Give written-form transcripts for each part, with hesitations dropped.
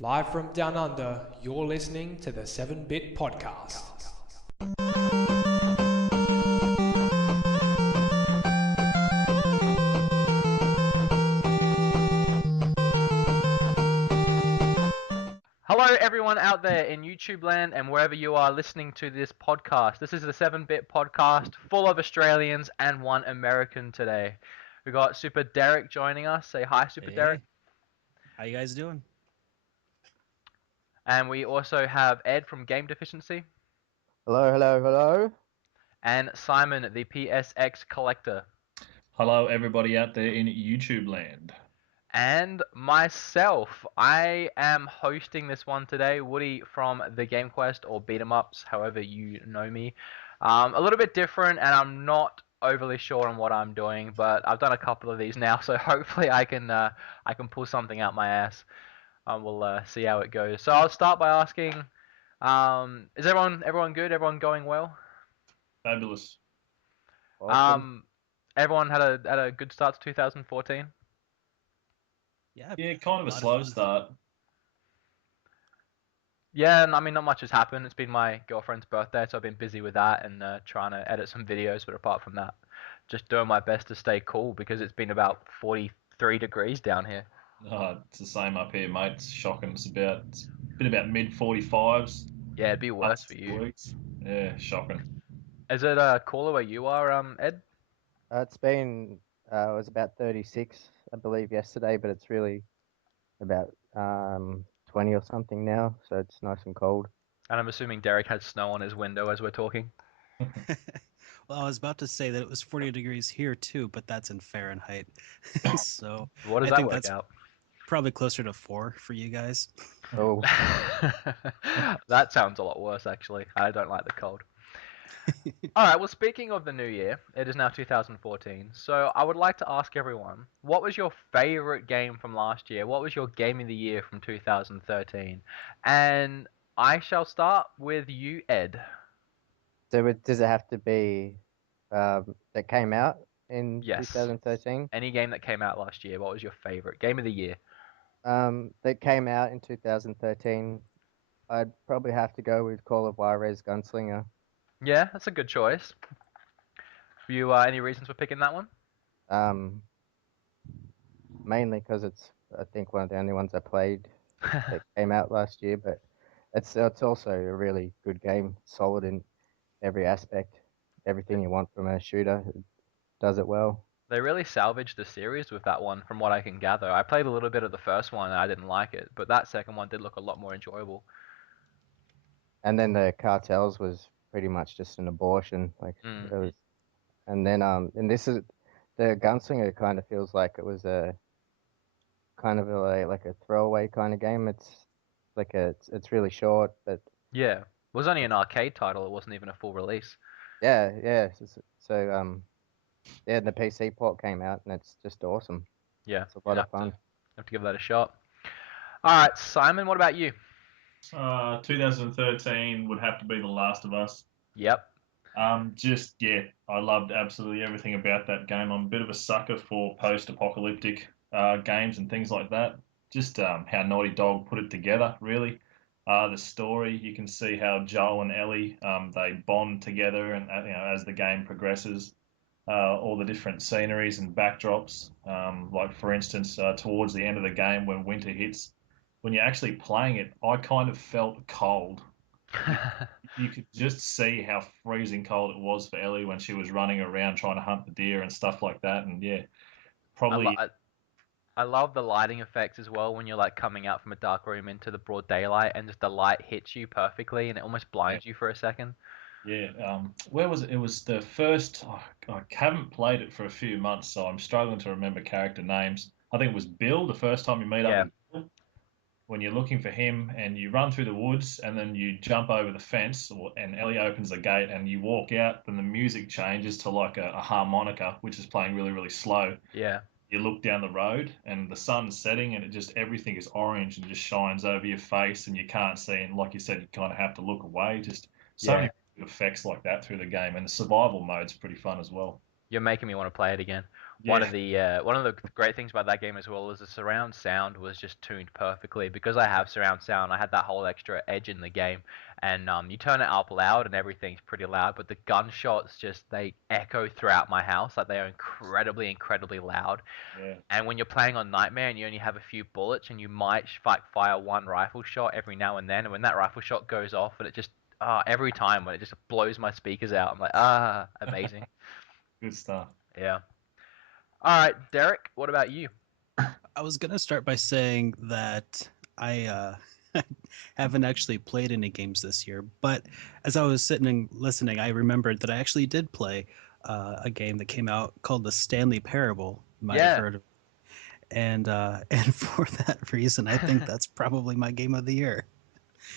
Live from Down Under, you're listening to the 7-Bit Podcast. Hello everyone out there in YouTube land and wherever you are listening to this podcast. This is the 7-Bit Podcast, full of Australians and one American today. We got Super Derek joining us. Say hi, Super Derek. How you guys doing? And we also have Ed from Game Deficiency. Hello, hello, hello. And Simon, the ThePSXCollector. Hello everybody out there in YouTube land. And myself, I am hosting this one today, Woody from the Game Quest or BeatEmUps, however you know me. A little bit different, and I'm not overly sure on what I'm doing, but I've done a couple of these now, so hopefully I can pull something out my ass. We'll see how it goes. So I'll start by asking, is everyone good? Everyone going well? Fabulous. Awesome. Everyone had a good start to 2014. Yeah, kind of a slow start. Yeah, and I mean, not much has happened. It's been my girlfriend's birthday, so I've been busy with that and trying to edit some videos. But apart from that, just doing my best to stay cool because it's been about 43 degrees down here. It's the same up here, mate. It's shocking. It's been about mid 45s. Yeah, it'd be worse for you. Weeks. Yeah, shocking. Is it cooler where you are, Ed? It was about 36, I believe, yesterday, but it's really about 20 or something now, so it's nice and cold. And I'm assuming Derek had snow on his window as we're talking. Well, I was about to say that it was 40 degrees here too, but that's in Fahrenheit. So what does that work out? Probably closer to 4 for you guys. Oh, that sounds a lot worse, actually. I don't like the cold. Alright, well, speaking of the new year, it is now 2014, so I would like to ask everyone, what was your favourite game from last year? What was your game of the year from 2013? And I shall start with you, Ed. so does it have to be that came out in Yes. 2013? Any game that came out last year, what was your favourite game of the year? That came out in 2013, I'd probably have to go with Call of Juarez Gunslinger. Yeah, that's a good choice. You any reasons for picking that one? Mainly because it's, I think, one of the only ones I played that came out last year, but it's also a really good game, solid in every aspect, everything you want from a shooter. It does it well. They really salvaged the series with that one, from what I can gather. I played a little bit of the first one and I didn't like it, but that second one did look a lot more enjoyable. And then the Cartels was pretty much just an abortion. It was, and then and this is the Gunslinger kind of feels like it was a kind of like a throwaway kind of game. It's it's really short, but Yeah, it was only an arcade title. It wasn't even a full release. yeah. So yeah, the PC port came out and it's just awesome. Yeah, It's a lot of fun. Have to give that a shot. All right, Simon, what about you? 2013 would have to be The Last of Us. Yep. I loved absolutely everything about that game. I'm a bit of a sucker for post-apocalyptic games and things like that. Just how Naughty Dog put it together, really. The story, you can see how Joel and Ellie they bond together, and as the game progresses, all the different sceneries and backdrops. Like for instance, towards the end of the game when winter hits, when you're actually playing it, I kind of felt cold. You could just see how freezing cold it was for Ellie when she was running around trying to hunt the deer and stuff like that. And yeah, probably. I love the lighting effects as well when you're like coming out from a dark room into the broad daylight and just the light hits you perfectly and it almost blinds you for a second. Yeah, where was it? It was the first. I haven't played it for a few months, so I'm struggling to remember character names. I think it was Bill the first time you meet up with Bill. When you're looking for him and you run through the woods and then you jump over the fence and Ellie opens the gate and you walk out, then the music changes to like a harmonica, which is playing really, really slow. Yeah. You look down the road and the sun's setting and everything is orange and just shines over your face and you can't see. And like you said, you kind of have to look away. Just so many effects like that through the game. And the survival mode's pretty fun as well. You're making me want to play it again. Yeah. One of the great things about that game as well is the surround sound was just tuned perfectly. Because I have surround sound, I had that whole extra edge in the game. And you turn it up loud and everything's pretty loud, but the gunshots they echo throughout my house. Like they are incredibly, incredibly loud. Yeah. And when you're playing on Nightmare and you only have a few bullets and you might fire one rifle shot every now and then, and when that rifle shot goes off and it just every time when it just blows my speakers out, I'm like, amazing. Good stuff. Yeah. All right, Derek, what about you? I was gonna start by saying that I haven't actually played any games this year, but as I was sitting and listening, I remembered that I actually did play a game that came out called The Stanley Parable. You might have heard of it. And for that reason, I think that's probably my game of the year.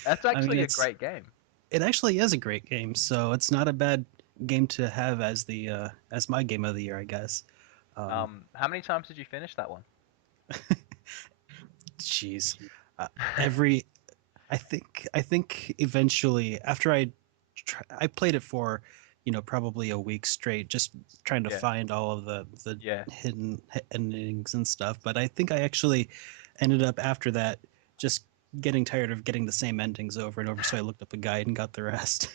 That's actually a great game. It actually is a great game, so it's not a bad game to have as the as my game of the year, I guess. How many times did you finish that one? Jeez, I think eventually after I played it for probably a week straight, just trying to find all of the hidden endings and stuff. But I think I actually ended up after that just getting tired of getting the same endings over and over, so I looked up a guide and got the rest.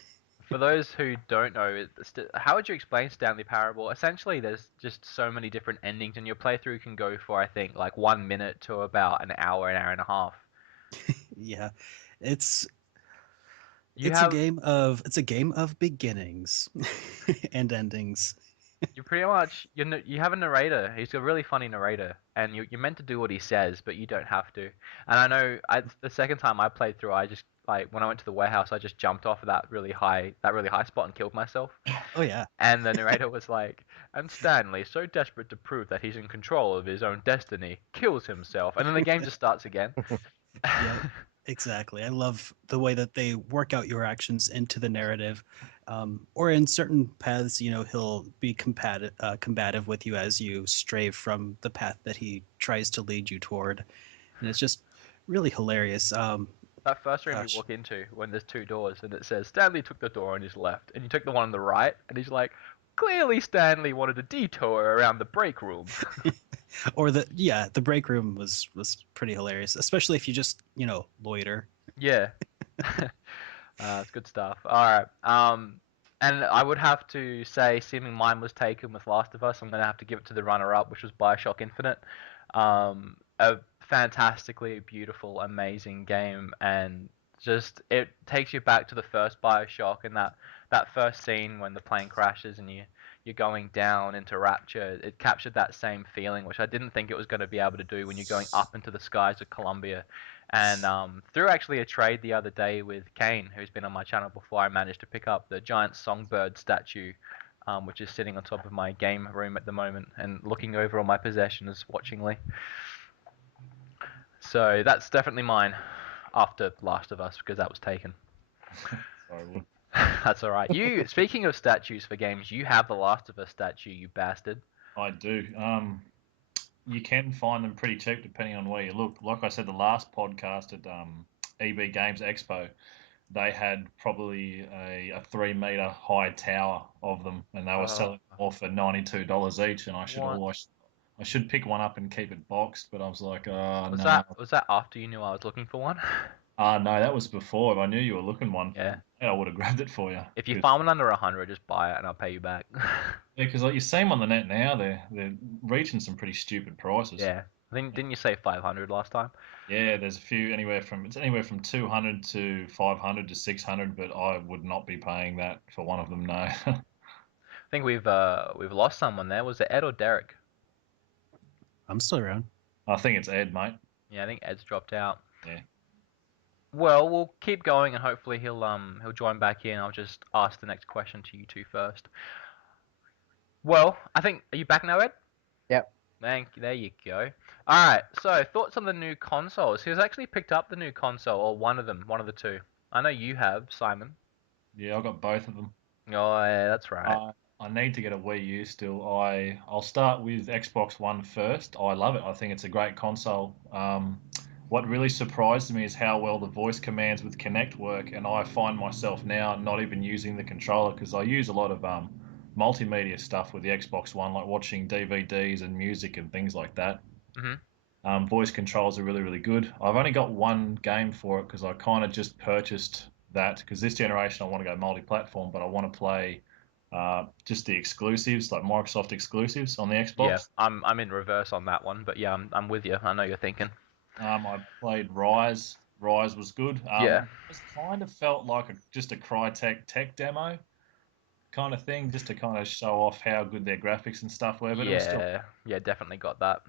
For those who don't know, how would you explain Stanley Parable? Essentially, there's just so many different endings, and your playthrough can go for, I think, like 1 minute to about an hour and a half. Yeah, it's a game of beginnings and endings. You pretty much you have a narrator. He's a really funny narrator, and you're meant to do what he says, but you don't have to. And I know the second time I played through, I just when I went to the warehouse, I just jumped off of that really high spot and killed myself. Oh yeah. And the narrator was like, and Stanley, so desperate to prove that he's in control of his own destiny, kills himself, and then the game just starts again. Yeah, exactly. I love the way that they work out your actions into the narrative. Or in certain paths, he'll be combative with you as you stray from the path that he tries to lead you toward, and it's just really hilarious. That first room you walk into when there's 2 doors and it says Stanley took the door on his left and you took the one on the right, and he's like, clearly Stanley wanted a detour around the break room. Or the break room was pretty hilarious, especially if you just loiter. Yeah. It's good stuff. All right. And I would have to say, seeming mine was taken with Last of Us, I'm gonna have to give it to the runner-up, which was BioShock Infinite. A fantastically beautiful, amazing game, and just it takes you back to the first BioShock and that first scene when the plane crashes and you're going down into Rapture. It captured that same feeling, which I didn't think it was going to be able to do when you're going up into the skies of Columbia. And through actually a trade the other day with Kane, who's been on my channel before, I managed to pick up the giant songbird statue, which is sitting on top of my game room at the moment and looking over all my possessions watchingly. So that's definitely mine after Last of Us, because that was taken. Sorry, Wood. That's all right. Speaking of statues for games, you have the Last of Us statue, you bastard. I do. You can find them pretty cheap depending on where you look. Like I said, the last podcast at EB Games Expo, they had probably a 3-meter high tower of them, and they were selling them all for $92 each. And I should pick one up and keep it boxed, but I was like, no. Was that after you knew I was looking for one? No, that was before. If I knew you were looking one, I would have grabbed it for you. If you find one under 100, just buy it and I'll pay you back. Yeah, because you see them on the net now, they're reaching some pretty stupid prices. Yeah, I think didn't you say 500 last time? Yeah, there's a few anywhere from 200 to 500 to 600, but I would not be paying that for one of them. No. I think we've lost someone there. Was it Ed or Derek? I'm still around. I think it's Ed, mate. Yeah, I think Ed's dropped out. Yeah. Well, we'll keep going and hopefully he'll join back in. I'll just ask the next question to you two first. Well, are you back now, Ed? Yep. There you go. All right. So, thoughts on the new consoles? Who's actually picked up the new console, or one of the two? I know you have, Simon. Yeah, I got both of them. Oh, yeah, that's right. I need to get a Wii U still. I'll start with Xbox One first. I love it. I think it's a great console. What really surprised me is how well the voice commands with Kinect work, and I find myself now not even using the controller because I use a lot of multimedia stuff with the Xbox One, like watching DVDs and music and things like that. Voice controls are really, really good. I've only got one game for it because I kind of just purchased that because this generation I want to go multi-platform, but I want to play just the exclusives, like Microsoft exclusives on the Xbox. Yeah, I'm in reverse on that one, but yeah, I'm with you. I know you're thinking. I played Rise. Rise was good. Yeah. It kind of felt like just a Crytek tech demo kind of thing, just to kind of show off how good their graphics and stuff were. But it was still... yeah, definitely got that.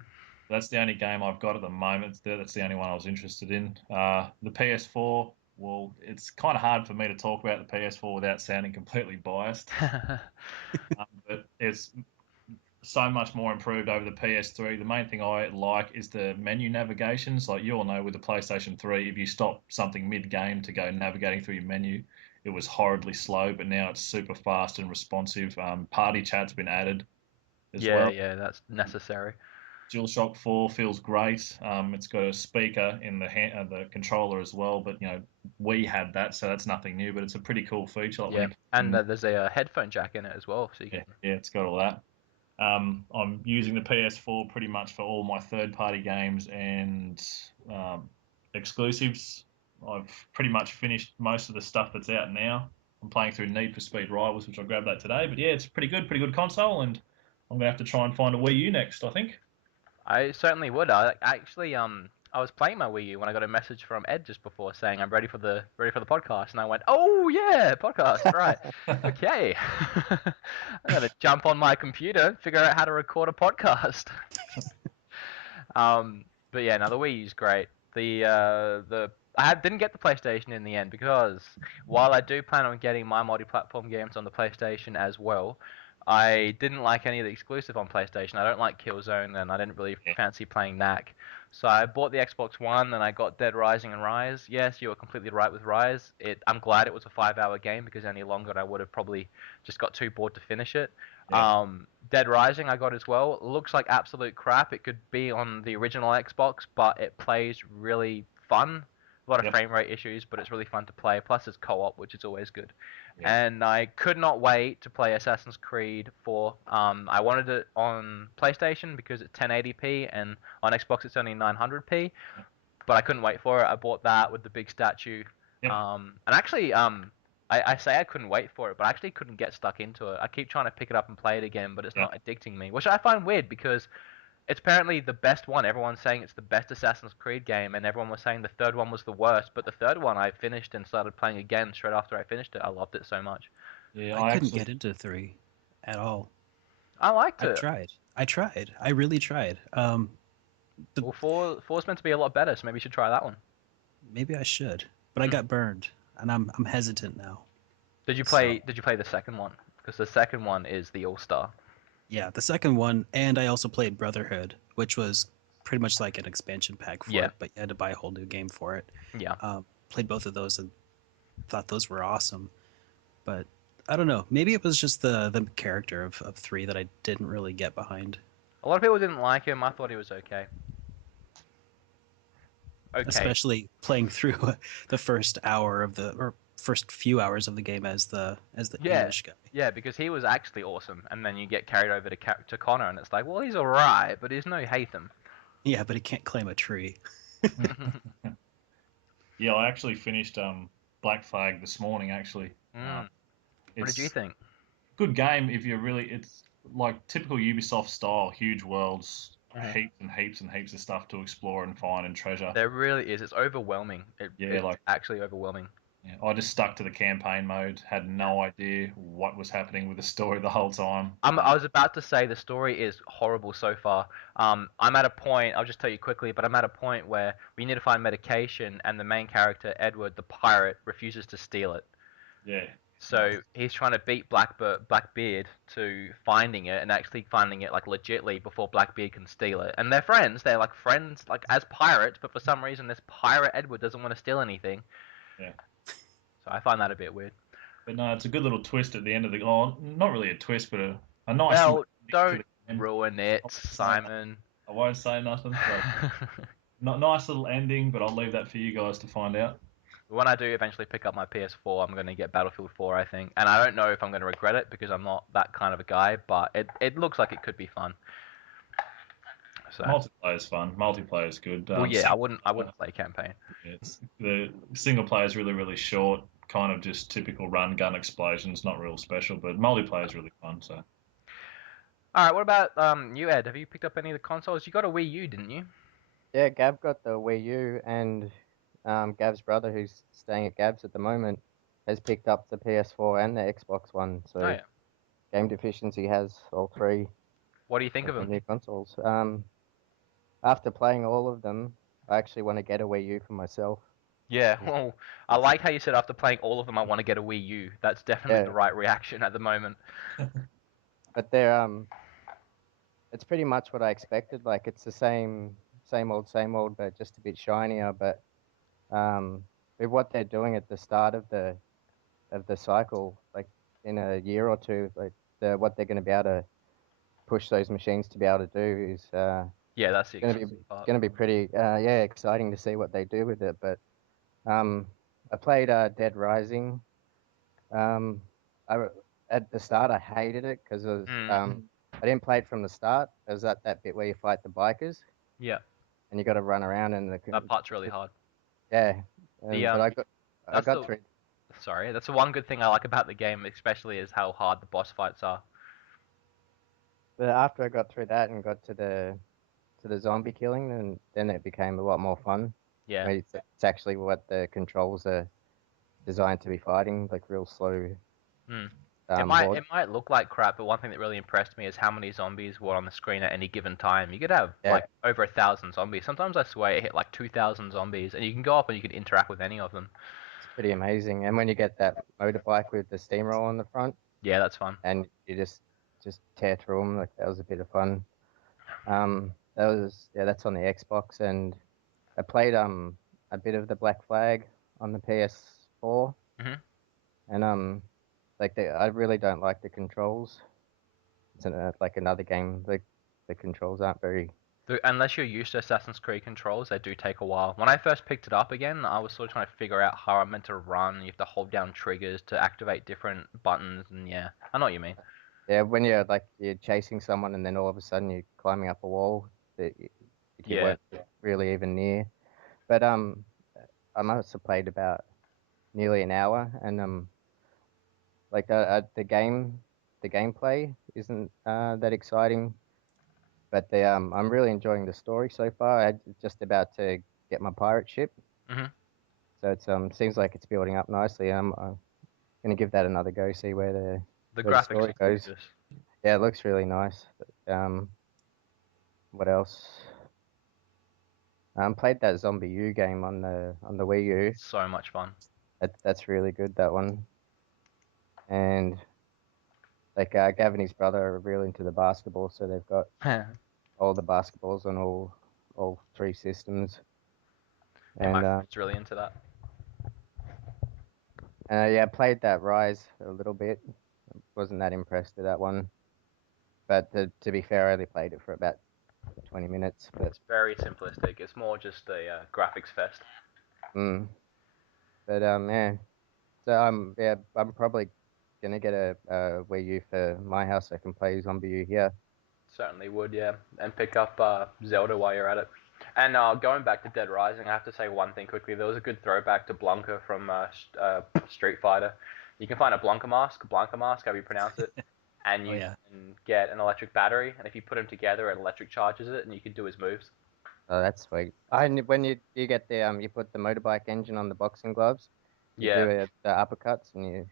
That's the only game I've got at the moment. That's the only one I was interested in. The PS4, well, it's kind of hard for me to talk about the PS4 without sounding completely biased. But it's so much more improved over the PS3. The main thing I like is the menu navigations. Like you all know with the PlayStation 3, if you stop something mid-game to go navigating through your menu, it was horribly slow, but now it's super fast and responsive. Party chat's been added as well. Yeah, that's necessary. DualShock 4 feels great. It's got a speaker in the controller as well, but we had that, so that's nothing new. But it's a pretty cool feature. Like and there's a headphone jack in it as well, so you can... yeah, it's got all that. I'm using the PS4 pretty much for all my third-party games and exclusives. I've pretty much finished most of the stuff that's out now. I'm playing through Need for Speed Rivals, which I grabbed that today. But yeah, it's pretty good console, and I'm gonna have to try and find a Wii U next, I think. I certainly would. I was playing my Wii U when I got a message from Ed just before saying I'm ready for the podcast, and I went, oh yeah, podcast, right? Okay, I gotta jump on my computer and figure out how to record a podcast. But yeah, no, the Wii U's great. I didn't get the PlayStation in the end because while I do plan on getting my multi-platform games on the PlayStation as well, I didn't like any of the exclusive on PlayStation. I don't like Killzone, and I didn't really fancy playing Knack. So I bought the Xbox One, and I got Dead Rising and Rise. Yes, you were completely right with Rise. I'm glad it was a 5-hour game because any longer I would have probably just got too bored to finish it. Yeah. Dead Rising I got as well. It looks like absolute crap. It could be on the original Xbox, but it plays really fun. A lot of frame rate issues, but it's really fun to play. Plus, it's co-op, which is always good. Yeah. And I could not wait to play Assassin's Creed 4. I wanted it on PlayStation because it's 1080p, and on Xbox it's only 900p. But I couldn't wait for it. I bought that with the big statue. Yeah. And actually, I say I couldn't wait for it, but I actually couldn't get stuck into it. I keep trying to pick it up and play it again, but it's not addicting me, which I find weird because it's apparently the best one. Everyone's saying it's the best Assassin's Creed game, and everyone was saying the third one was the worst. But the third one I finished and started playing again straight after I finished it. I loved it so much. Yeah, I couldn't get into 3 at all. I liked it. I tried. I really tried. Well, 4's meant to be a lot better, so maybe you should try that one. Maybe I should, but I got burned, and I'm hesitant now. Did you play the second one? Because the second one is the All-Star. Yeah, the second one, and I also played Brotherhood, which was pretty much like an expansion pack for it, but you had to buy a whole new game for it. Yeah. Played both of those and thought those were awesome. But I don't know. Maybe it was just the character of 3 that I didn't really get behind. A lot of people didn't like him. I thought he was okay. Especially playing through the first first few hours of the game as the English guy. Yeah, because he was actually awesome, and then you get carried over to Connor, and it's like, well, he's alright, but he's no Hatham. Yeah, but he can't climb a tree. Yeah, I actually finished Black Flag this morning. Actually, what did you think? Good game. If you're really, it's like typical Ubisoft style, huge worlds. Heaps and heaps and heaps of stuff to explore and find and treasure. There really is. It's overwhelming. It's actually overwhelming. Yeah, I just stuck to the campaign mode. Had no idea what was happening with the story the whole time. I was about to say the story is horrible so far. I'm at a point. I'll just tell you quickly, but I'm at a point where we need to find medication, and the main character Edward, the pirate, refuses to steal it. Yeah. So he's trying to beat Blackbeard to finding it and actually finding it like legitly before Blackbeard can steal it. And they're friends. They're like friends like as pirates, but for some reason this pirate Edward doesn't want to steal anything. Yeah. So I find that a bit weird. But no, it's a good little twist at the end of the... Oh, not really a twist, but a nice... Well, don't ruin it, Simon. I won't say nothing. Not nice little ending, but I'll leave that for you guys to find out. When I do eventually pick up my PS4, I'm going to get Battlefield 4, I think. And I don't know if I'm going to regret it because I'm not that kind of a guy, but it looks like it could be fun. So, Multiplayer's fun. Multiplayer's good. well, yeah, I wouldn't play campaign. It's the single player is really, really short, kind of just typical run gun explosions, not real special, but multiplayer is really fun. So All right, what about you, Ed? Have you picked up any of the consoles? You got a Wii U, didn't you? Yeah, Gav got the Wii U, and Gav's brother, who's staying at Gav's at the moment, has picked up the PS4 and the Xbox One. So Oh yeah. Game Deficiency has all three What do you think of of the them? new consoles. After playing all of them, I actually want to get a Wii U for myself. Yeah, well, I like how you said after playing all of them, I want to get a Wii U. That's definitely Yeah. the right reaction at the moment. But they're it's pretty much what I expected. Like it's the same same old, but just a bit shinier. But with what they're doing at the start of the cycle, like in a year or two, like what they're going to be able to push those machines to be able to do is Yeah, that's the going to be exciting part. going to be pretty exciting to see what they do with it. But I played Dead Rising. I at the start I hated it because I didn't play it from the start. It was at that bit where you fight the bikers. Yeah. And you got to run around and That part's really hard. Yeah. The, but I got through. Sorry, that's the one good thing I like about the game, especially is how hard the boss fights are. But after I got through that and got to the zombie killing, and then it became a lot more fun. Yeah. I mean, it's actually what the controls are designed to be fighting, like real slow. It might look like crap, but one thing that really impressed me is how many zombies were on the screen at any given time. You could have like over 1,000 zombies. Sometimes I swear it hit like 2,000 zombies, and you can go up and you can interact with any of them. It's pretty amazing. And when you get that motorbike with the steamroller on the front, yeah, that's fun. And you just tear through them. Like that was a bit of fun. That's on the Xbox, and I played a bit of the Black Flag on the PS4, and I really don't like the controls. It's like another game. The controls aren't very. Unless you're used to Assassin's Creed controls, they do take a while. When I first picked it up again, I was sort of trying to figure out how I'm meant to run. You have to hold down triggers to activate different buttons, and yeah, I know what you mean. Yeah, when you're chasing someone and then all of a sudden you're climbing up a wall that you weren't really even near. But I must have played about nearly an hour, and the gameplay isn't that exciting, but I'm really enjoying the story so far. I'm just about to get my pirate ship, so it seems like it's building up nicely. I'm gonna give that another go, see where the graphics story goes. Yeah, it looks really nice. What else? Played that Zombie U game on the Wii U. So much fun. That's really good, that one. And Gav and his brother are really into the basketball, so they've got all the basketballs on all three systems. And my friend's really into that. I played that Rise a little bit. Wasn't that impressed with that one. But to be fair, I only played it for about 20 minutes. But it's very simplistic. It's more just a graphics fest. But yeah. So I'm probably gonna get a Wii U for my house so I can play Zombie U here. Certainly would, yeah. And pick up Zelda while you're at it. And going back to Dead Rising, I have to say one thing quickly. There was a good throwback to Blanca from Street Fighter. You can find a Blanca mask, however you pronounce it, and you can get an electric battery, and if you put them together, it electric charges it, and you can do his moves. Oh, that's sweet. When you get the you put the motorbike engine on the boxing gloves, you do the uppercuts, and you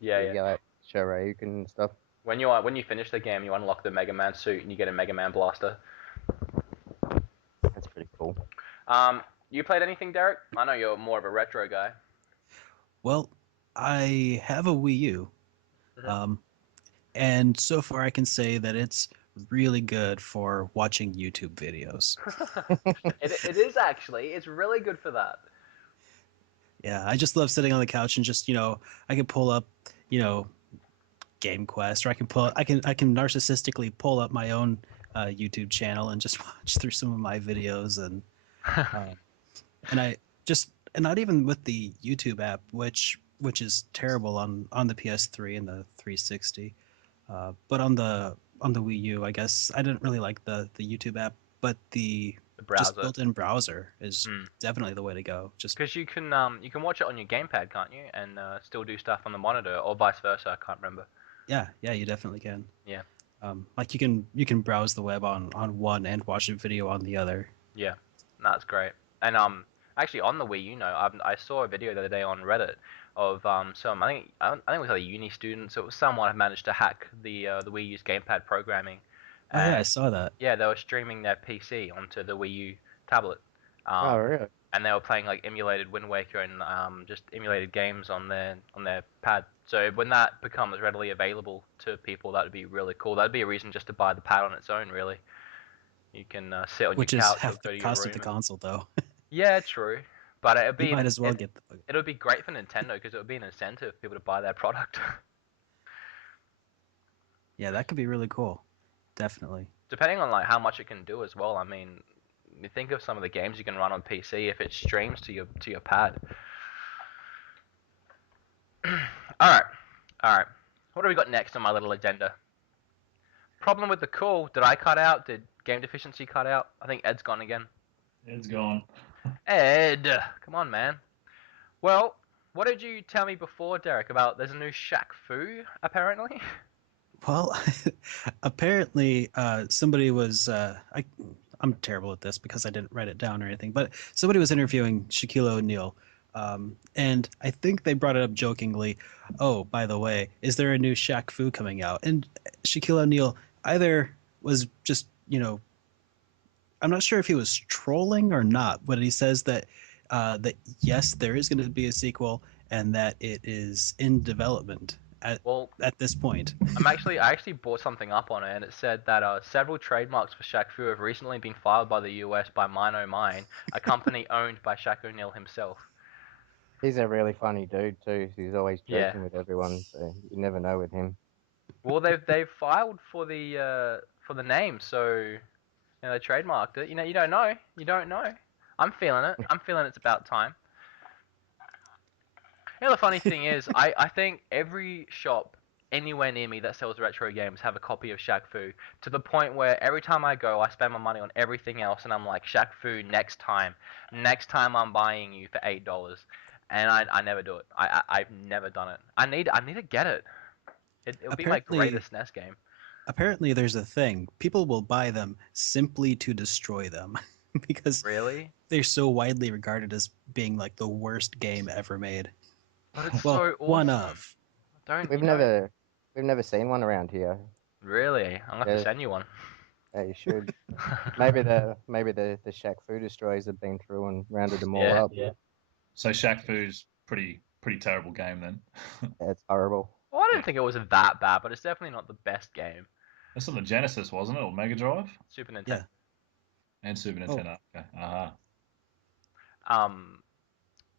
yell at Shoryuken and stuff. When you finish the game, you unlock the Mega Man suit, and you get a Mega Man blaster. That's pretty cool. You played anything, Derek? I know you're more of a retro guy. Well, I have a Wii U, and so far I can say that it's really good for watching YouTube videos. It is actually. It's really good for that. Yeah, I just love sitting on the couch and just I can pull up Game Quest, or I can narcissistically pull up my own YouTube channel and just watch through some of my videos, and not even with the YouTube app, which is terrible on the PS3 and the 360. But on the Wii U, I guess I didn't really like the YouTube app, but the The just browser. built-in browser is Hmm. definitely the way to go. Just Because you can watch it on your gamepad, can't you? And still do stuff on the monitor, or vice versa. I can't remember. yeah, you definitely can. Yeah. Like you can browse the web on one and watch a video on the other. Yeah, that's great. And actually on the Wii U, I saw a video the other day on Reddit of some I think it was like a uni student. So it was someone had managed to hack the Wii U's gamepad programming, Oh yeah, I and saw that. yeah, they were streaming their PC onto the Wii U tablet. Oh, Um, really? and they were playing like emulated Wind Waker and just emulated games on their pad. So when that becomes readily available to people, that would be really cool. That'd be a reason just to buy the pad on its own, really. You can sit on your Which is couch or half the go to your cost of the room. console, though. Yeah, true. But You might as well get the. it would be great for Nintendo because it would be an incentive for people to buy their product. Yeah, that could be really cool. Definitely. Depending on like how much it can do as well. I mean, you think of some of the games you can run on PC if it streams to your pad. All right, all right. What do we got next on my little agenda? Problem with the call. Did I cut out? Did Game Deficiency cut out? I think Ed's gone again. It's gone. Ed, come on, man. Well, what did you tell me before, Derek, about there's a new Shaq Fu, apparently? Well, apparently somebody was. I'm terrible at this because I didn't write it down or anything. But somebody was interviewing Shaquille O'Neal, and I think they brought it up jokingly. Oh, by the way, is there a new Shaq Fu coming out? And Shaquille O'Neal either was just I'm not sure if he was trolling or not, but he says that that yes, there is going to be a sequel and that it is in development Well, at this point. I actually bought something up on it, and it said that several trademarks for Shaq Fu have recently been filed by the US by Mine O Mine, a company owned by Shaq O'Neal himself. He's a really funny dude too. He's always Yeah. joking with everyone, so you never know with him. Well, they've filed for the name, so they trademarked it. You don't know. You don't know. I'm feeling it. I'm feeling it's about time. The funny thing is, I think every shop anywhere near me that sells retro games have a copy of Shaq Fu, to the point where every time I go, I spend my money on everything else, and I'm like, Shaq Fu, next time I'm buying you for $8, and I never do it. I've never done it. I need to get it. It'll be my greatest NES game. Apparently, there's a thing. People will buy them simply to destroy them because Really? they're so widely regarded as being like the worst game ever made. But it's Well, so awesome. one of. We've never seen one around here. Really? I'm gonna have to send you one. Yeah, you should. maybe the Shaq Fu destroyers have been through and rounded them all up. Yeah. So Shaq Fu's pretty terrible game then. Yeah, it's horrible. Well, I don't think it was that bad, but it's definitely not the best game. That's on the Genesis, wasn't it, or Mega Drive? Super Nintendo. Yeah. And Super Nintendo. Okay.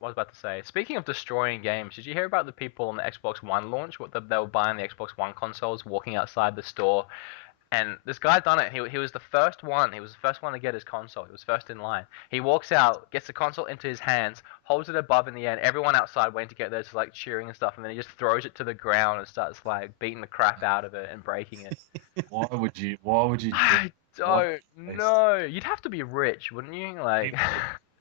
What I was about to say. Speaking of destroying games, did you hear about the people on the Xbox One launch? They were buying the Xbox One consoles, walking outside the store, and this guy done it. He was the first one. He was the first one to get his console. He was first in line. He walks out, gets the console into his hands, holds it above in the air. Everyone outside waiting to get there, just like cheering and stuff, and then he just throws it to the ground and starts like beating the crap out of it and breaking it. Why would you? I don't know. You'd have to be rich, wouldn't you? Like.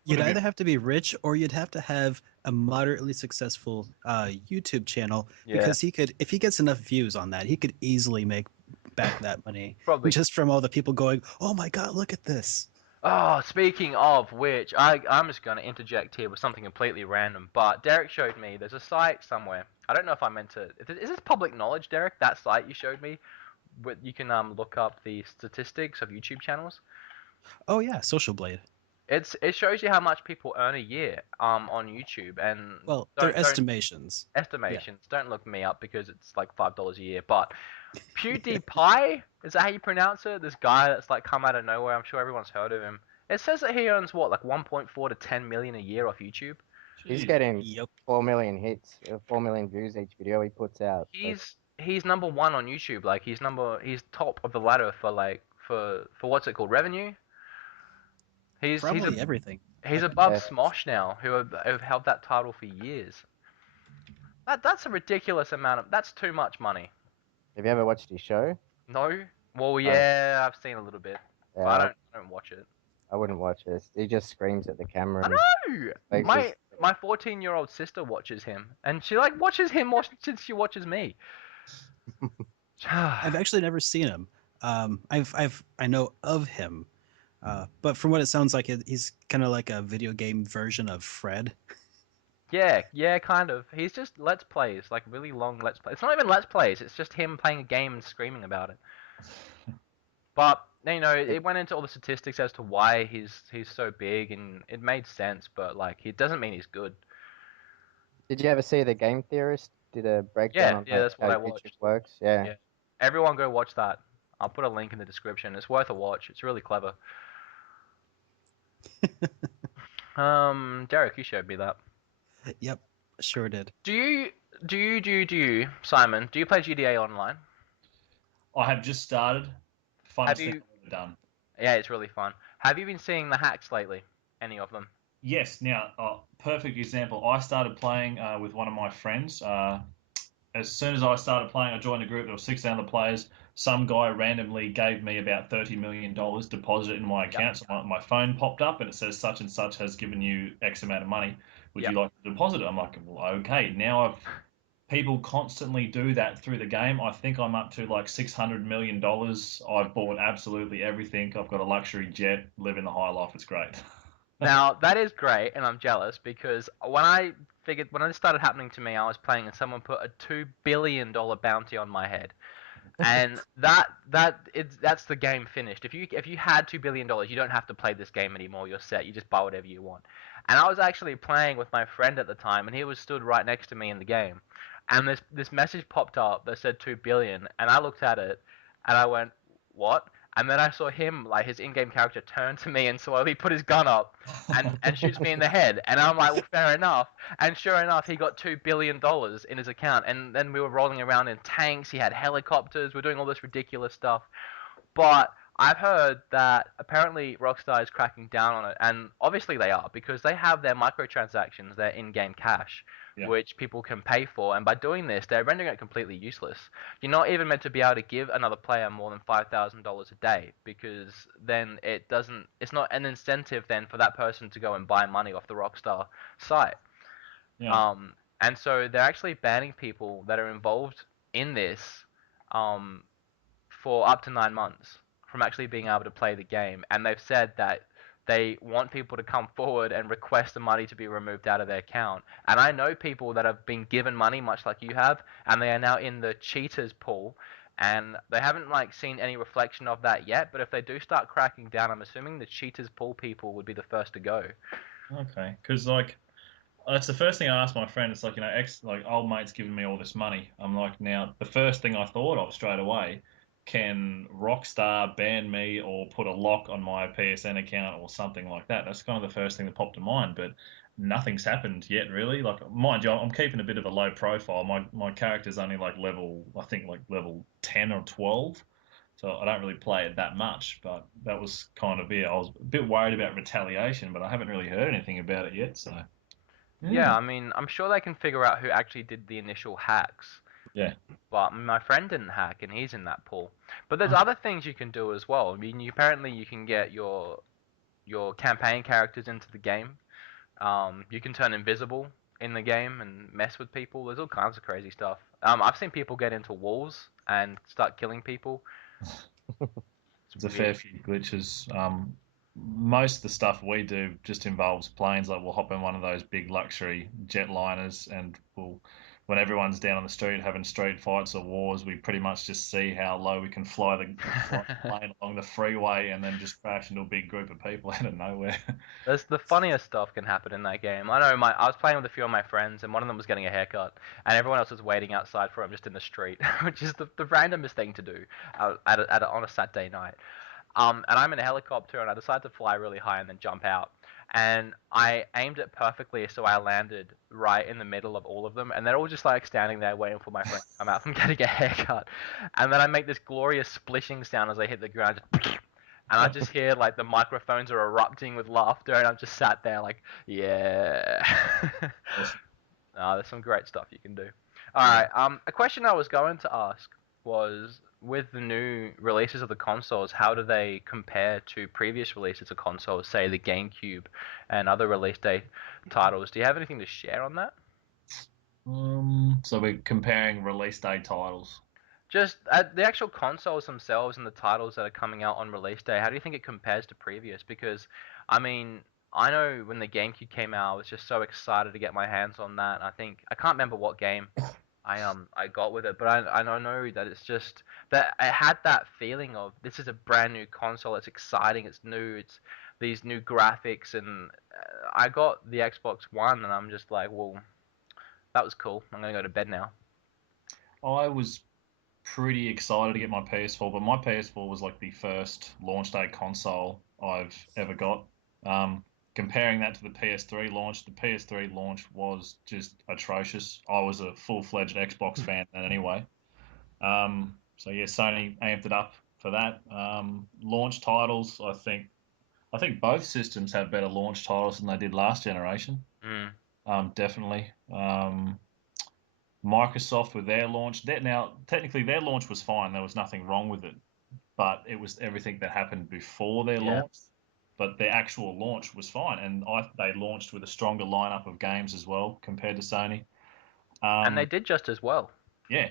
You'd either have to be rich or you'd have to have a moderately successful YouTube channel because he could, if he gets enough views on that, he could easily make back that money. Probably just from all the people going, "Oh my God, look at this!" Oh, speaking of which, I'm just going to interject here with something completely random. But Derek showed me there's a site somewhere. I don't know if I meant to. Is this public knowledge, Derek? That site you showed me, you can look up the statistics of YouTube channels. Oh yeah, Social Blade. It shows you how much people earn a year on YouTube, and well, they're estimations. Estimations. Yeah. Don't look me up because it's like $5 a year. But PewDiePie, is that how you pronounce it? This guy that's like come out of nowhere. I'm sure everyone's heard of him. It says that he earns what, like 1.4 to 10 million a year off YouTube. He's getting 4 million hits, 4 million views each video he puts out. He's number one on YouTube. Like he's top of the ladder for what's it called, revenue. Probably everything. He's above Yeah. Smosh now, who have held that title for years. That's a ridiculous amount of. That's too much money. Have you ever watched his show? No. Well, yeah, I've seen a little bit, but Yeah, I don't watch it. I wouldn't watch it. He just screams at the camera. I And know. legs My 14-year-old sister watches him, and she like watches him more since she watches me. I've actually never seen him. I know of him, but from what it sounds like, he's kind of like a video game version of Fred. Yeah, kind of. He's just let's plays, like really long let's plays. It's not even let's plays. It's just him playing a game and screaming about it. But you know, it went into all the statistics as to why he's so big, and it made sense. But like, it doesn't mean he's good. Did you ever see the Game Theorist did a breakdown on Yeah, that's what how I YouTube watched. works? Yeah. Yeah. Everyone go watch that. I'll put a link in the description. It's worth a watch. It's really clever. Derek, you showed me that. Yep, sure did. Do you, Simon? Do you play GTA Online? I have just started. Funnest Have thing you- I've ever done. Yeah, it's really fun. Have you been seeing the hacks lately? Any of them? Yes. Now, perfect example. I started playing with one of my friends. As soon as I started playing, I joined a group. There were 6 other players. Some guy randomly gave me about $30 million deposited in my account. So my phone popped up and it says such and such has given you X amount of money. Would you like to deposit it? I'm like, well, okay. Now people constantly do that through the game. I think I'm up to like $600 million. I've bought absolutely everything. I've got a luxury jet, living the high life. It's great. Now that is great, and I'm jealous because when this started happening to me, I was playing and someone put a $2 billion bounty on my head, and that's the game finished. If you had $2 billion, you don't have to play this game anymore. You're set. You just buy whatever you want. And I was actually playing with my friend at the time, and he was stood right next to me in the game, and this message popped up that said 2 billion, and I looked at it, and I went, what? And then I saw him, like his in-game character, turn to me and slowly put his gun up and shoots me in the head. And I'm like, well, fair enough. And sure enough, he got $2 billion in his account. And then we were rolling around in tanks. He had helicopters. We're doing all this ridiculous stuff. But I've heard that apparently Rockstar is cracking down on it. And obviously they are, because they have their microtransactions, their in-game cash, which people can pay for. And by doing this, they're rendering it completely useless. You're not even meant to be able to give another player more than $5,000 a day, because then it's not an incentive then for that person to go and buy money off the Rockstar site. Yeah. And so they're actually banning people that are involved in this for up to 9 months from actually being able to play the game. And they've said that they want people to come forward and request the money to be removed out of their account. And I know people that have been given money, much like you have, and they are now in the cheaters pool. And they haven't like seen any reflection of that yet. But if they do start cracking down, I'm assuming the cheaters pool people would be the first to go. Okay, because like that's the first thing I asked my friend. It's like, you know, old mate's giving me all this money. I'm like, now the first thing I thought of straight away, can Rockstar ban me or put a lock on my PSN account or something like that? That's kind of the first thing that popped to mind, but nothing's happened yet, really. Like, mind you, I'm keeping a bit of a low profile. My character's only like level 10 or 12, so I don't really play it that much. But that was kind of it. I was a bit worried about retaliation, but I haven't really heard anything about it yet. So yeah, I mean, I'm sure they can figure out who actually did the initial hacks. Yeah. But my friend didn't hack, and he's in that pool. But there's other things you can do as well. I mean, apparently you can get your campaign characters into the game. You can turn invisible in the game and mess with people. There's all kinds of crazy stuff. I've seen people get into walls and start killing people. There's a fair few glitches. Most of the stuff we do just involves planes. Like we'll hop in one of those big luxury jetliners, and when everyone's down on the street having street fights or wars, we pretty much just see how low we can fly the plane along the freeway and then just crash into a big group of people out of nowhere. The funniest stuff can happen in that game. I know I was playing with a few of my friends, and one of them was getting a haircut, and everyone else was waiting outside for him just in the street, which is the randomest thing to do on a Saturday night. And I'm in a helicopter, and I decided to fly really high and then jump out. And I aimed it perfectly, so I landed right in the middle of all of them, and they're all just like standing there waiting for my friend to come out from getting a haircut. And then I make this glorious splishing sound as I hit the ground, just And I just hear like the microphones are erupting with laughter, and I'm just sat there like, yeah. Awesome. There's some great stuff you can do. All right. A question I was going to ask was, with the new releases of the consoles, how do they compare to previous releases of consoles, say the GameCube and other release date titles? Do you have anything to share on that? So we're comparing release day titles. Just the actual consoles themselves and the titles that are coming out on release day. How do you think it compares to previous? Because, I mean, I know when the GameCube came out, I was just so excited to get my hands on that. I can't remember what game I got with it, but I know that it's just that I had that feeling of this is a brand new console. It's exciting. It's new. It's these new graphics, and I got the Xbox One, and I'm just like, well, that was cool. I'm gonna go to bed now. I was pretty excited to get my PS4, but my PS4 was like the first launch day console I've ever got. Comparing that to the PS3 launch, the PS3 launch was just atrocious. I was a full-fledged Xbox fan then anyway. So yeah, Sony amped it up for that. Launch titles, I think both systems have better launch titles than they did last generation. Definitely. Microsoft with their launch, now technically their launch was fine. There was nothing wrong with it, but it was everything that happened before their launch. But their actual launch was fine, and they launched with a stronger lineup of games as well compared to Sony. And they did just as well. Yeah,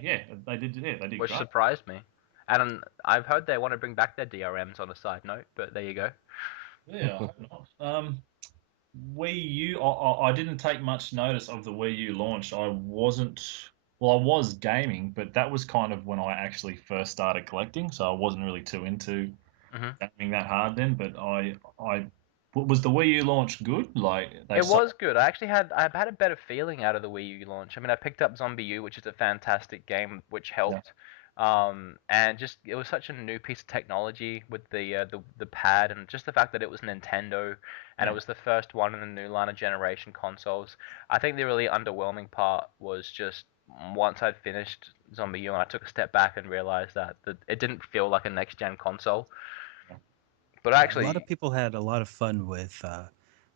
they did. Yeah, they did. Which great. surprised me. And I've heard they want to bring back their DRMs on a side note, but there you go. Yeah, I hope not. Wii U, I didn't take much notice of the Wii U launch. I was gaming, but that was kind of when I actually first started collecting, so I wasn't really too into gaming that hard then. But was the Wii U launch good? Like it was good. I've had a better feeling out of the Wii U launch. I mean, I picked up Zombie U, which is a fantastic game, which helped. And just it was such a new piece of technology with the pad, and just the fact that it was Nintendo and it was the first one in the new line of generation consoles. I think the really underwhelming part was just once I'd finished Zombie U and I took a step back and realized that it didn't feel like a next gen console. But actually, a lot of people had a lot of fun with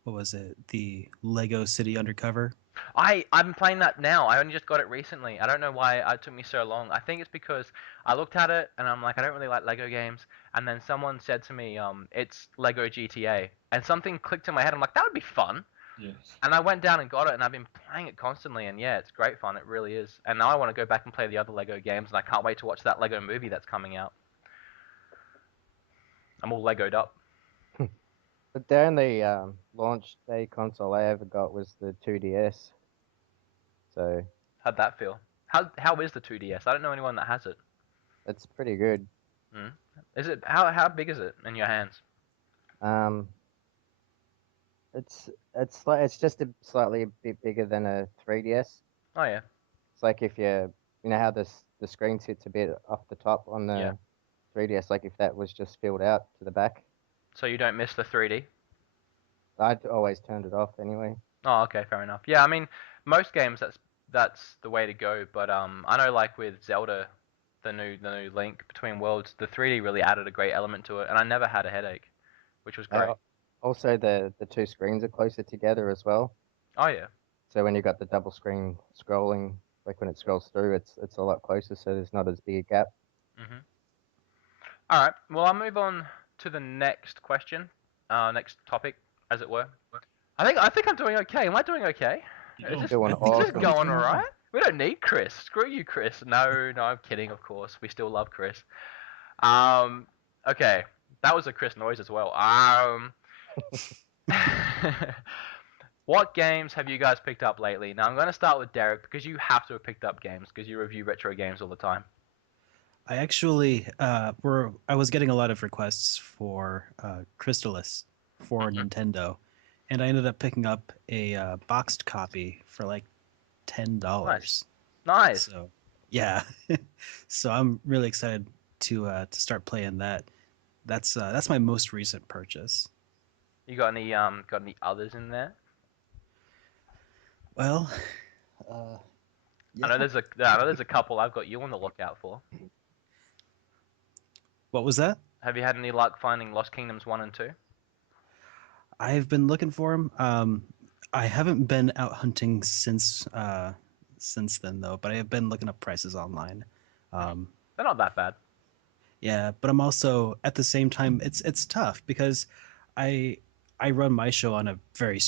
what was it, the Lego City Undercover. I'm playing that now. I only just got it recently. I don't know why it took me so long. I think it's because I looked at it and I'm like, I don't really like Lego games. And then someone said to me, it's Lego GTA. And something clicked in my head. I'm like, that would be fun. Yes. And I went down and got it, and I've been playing it constantly. And yeah, it's great fun. It really is. And now I want to go back and play the other Lego games. And I can't wait to watch that Lego movie that's coming out. I'm all Legoed up. But the only launch day console I ever got was the 2DS. So How'd that feel? How is the 2DS? I don't know anyone that has it. it's pretty good. Is it how big is it in your hands? It's just slightly a bit bigger than a 3DS. Oh yeah. It's like if you know how the screen sits a bit off the top on the 3DS, like if that was just filled out to the back. So you don't miss the 3D? I'd always turned it off anyway. Oh, okay, fair enough. Yeah, I mean, most games that's the way to go. But I know like with Zelda, the new Link Between Worlds, the 3D really added a great element to it, and I never had a headache, which was great. Also, the two screens are closer together as well. Oh yeah. So when you got the double screen scrolling, like when it scrolls through, it's a lot closer, so there's not as big a gap. All right. Well, I'll move on to the next question, next topic, as it were. I think I'm doing okay. Am I doing okay? Doing Is awesome. this going all right? We don't need Chris. Screw you, Chris. No, I'm kidding. Of course, we still love Chris. Okay, that was a Chris noise as well. What games have you guys picked up lately? Now I'm going to start with Derek because you have to have picked up games because you review retro games all the time. I actually I was getting a lot of requests for Crystalis for Nintendo, and I ended up picking up a boxed copy for like $10. Nice. So yeah, so I'm really excited to start playing that. That's my most recent purchase. You got any others in there? Well, I know there's a couple I've got you on the lookout for. What was that? Have you had any luck finding Lost Kingdoms 1 and 2? I've been looking for them. I haven't been out hunting since then though, but I have been looking up prices online. They're not that bad. Yeah, but I'm also at the same time it's tough because I run my show on a very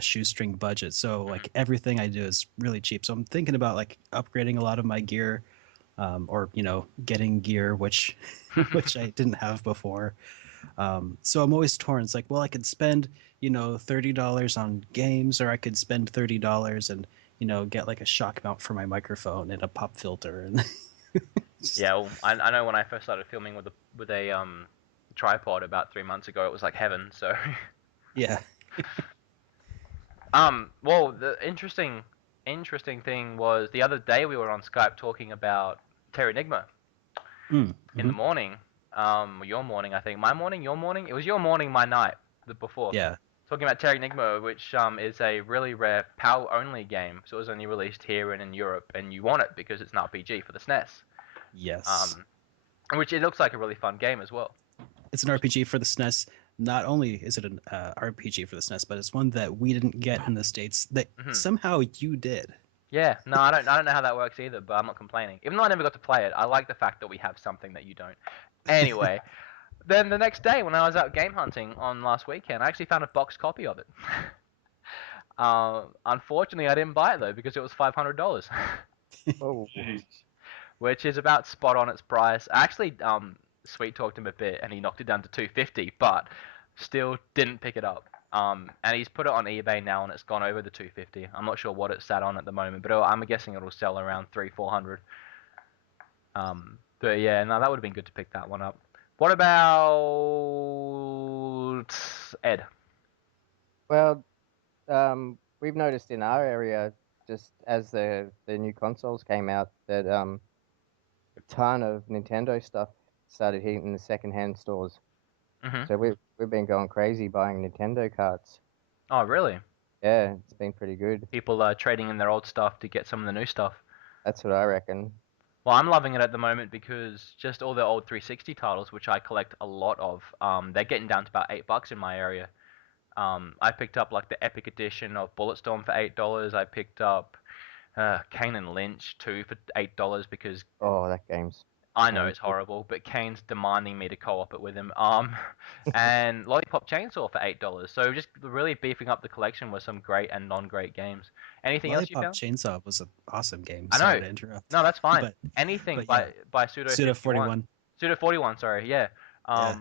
shoestring budget, so like everything I do is really cheap. So I'm thinking about like upgrading a lot of my gear, or getting gear which which I didn't have before. So I'm always torn. It's like, well, I could spend $30 on games, or I could spend $30 and get like a shock mount for my microphone and a pop filter and. Yeah, well, I know when I first started filming with a tripod about 3 months ago, it was like heaven. So Yeah. well, the interesting thing was the other day we were on Skype talking about Terra Enigma in the morning. Your morning, I think. My morning, your morning. It was your morning, my night. The before. Yeah. Talking about Terra Enigma, which is a really rare PAL-only game. So it was only released here and in Europe, and you want it because it's an RPG for the SNES. Yes. Which it looks like a really fun game as well. It's an RPG for the SNES. Not only is it an RPG for the SNES, but it's one that we didn't get in the States that somehow you did. Yeah, no, I don't know how that works either, but I'm not complaining. Even though I never got to play it, I like the fact that we have something that you don't. Anyway, then the next day when I was out game hunting on last weekend, I actually found a boxed copy of it. Unfortunately, I didn't buy it though because it was $500. Oh, Jeez. Which is about spot on its price. I actually sweet talked him a bit and he knocked it down to $250, but still didn't pick it up. And he's put it on eBay now and it's gone over the $250. I'm not sure what it's sat on at the moment, but I'm guessing it'll sell around $300-400. But yeah, no, that would have been good to pick that one up. What about Ed? well, we've noticed in our area, just as the new consoles came out, that a ton of Nintendo stuff started hitting the secondhand stores. So we've been going crazy buying Nintendo carts. Oh, really? Yeah, it's been pretty good. People are trading in their old stuff to get some of the new stuff. That's what I reckon. Well, I'm loving it at the moment because just all the old 360 titles, which I collect a lot of, they're getting down to about $8 in my area. I picked up like the Epic Edition of Bulletstorm for $8. I picked up Kane and Lynch 2 for $8 because Oh, that game's. I know it's horrible, but Kane's demanding me to co-op it with him. And Lollipop Chainsaw for $8. So just really beefing up the collection with some great and non-great games. Anything else you Lollipop found? Chainsaw was an awesome game. I know. Sorry to interrupt. No, that's fine. But, Anything but by Pseudo Suda 41. Pseudo 41, sorry, yeah. Yeah.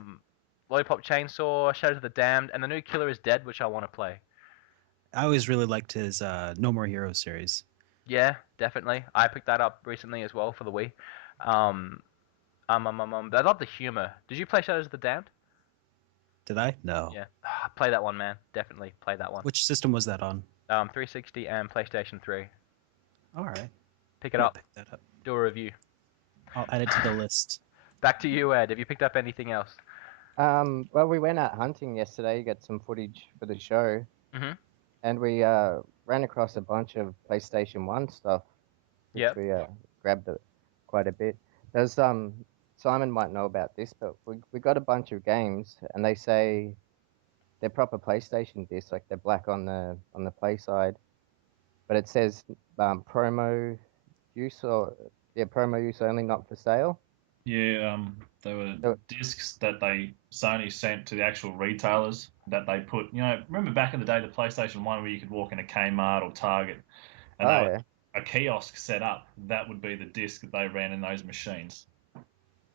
Lollipop Chainsaw, Shadows of the Damned, and the new Killer is Dead, which I want to play. I always really liked his No More Heroes series. Yeah, definitely. I picked that up recently as well for the Wii. I love the humor. Did you play Shadows of the Damned? Did I? No. Yeah. Play that one, man. Definitely play that one. Which system was that on? 360 and PlayStation 3. All right. Pick it I'll up. pick that up. Do a review. I'll add it to the list. Back to you, Ed. Have you picked up anything else? Well, we went out hunting yesterday, got some footage for the show, and we ran across a bunch of PlayStation 1 stuff, which we grabbed quite a bit. There's Simon might know about this, but we got a bunch of games, and they say they're proper PlayStation discs, like they're black on the play side, but it says promo use only, not for sale. Yeah, they were discs that Sony sent to the actual retailers that they put. Remember back in the day, the PlayStation 1 where you could walk in a Kmart or Target, and a kiosk set up. That would be the disc that they ran in those machines.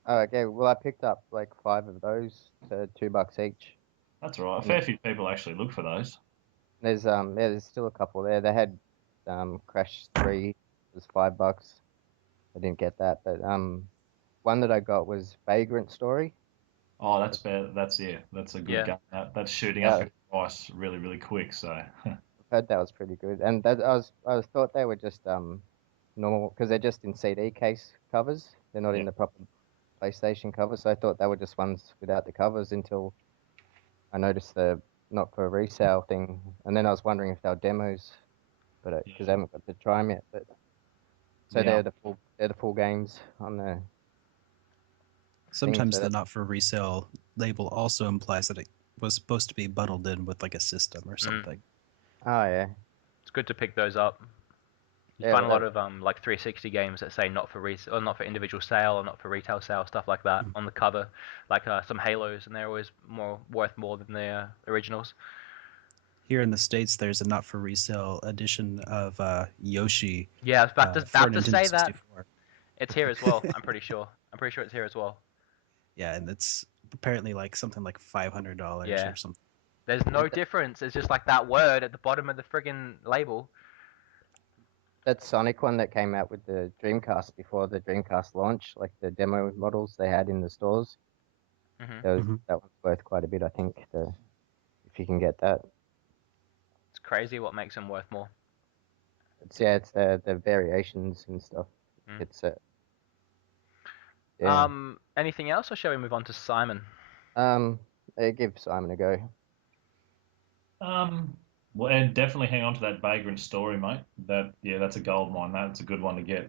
Oh, okay. Well, I picked up like 5 of those for $2 each. That's all right. A fair few people actually look for those. There's still a couple there. They had Crash 3, it was $5. I didn't get that, but one that I got was Vagrant Story. Oh, that's better. That's a good game. That's shooting up in price really, really quick. So I heard that was pretty good, and I thought they were just normal because they're just in CD case covers. They're not in the proper PlayStation cover, so I thought they were just ones without the covers until I noticed the not for resale thing, and then I was wondering if they were demos, but because I haven't got to try them yet. But so they're the full games on the. Sometimes so. the not for resale label also implies that it was supposed to be bundled in with like a system or something. Oh yeah. It's good to pick those up. You Yeah, find a well, lot of like 360 games that say not for or not for individual sale or not for retail sale, stuff like that on the cover, like some Halos, and they're always worth more than the originals. Here in the States, there's a not for resale edition of Yoshi. Yeah, I was about to Nintendo say that. 64. It's here as well. I'm pretty sure. I'm pretty sure it's here as well. Yeah, and it's apparently like something like $500 Yeah. or something. There's no difference. It's just like that word at the bottom of the friggin' label. that Sonic one that came out with the Dreamcast before the Dreamcast launch, like the demo models they had in the stores. Mm-hmm. That one's worth quite a bit, I think. If you can get that, It's crazy what makes them worth more. it's the variations and stuff. It's Anything else, or shall we move on to Simon? Give Simon a go. Well, and definitely hang on to that Vagrant story, mate. That's a gold mine. That's a good one to get.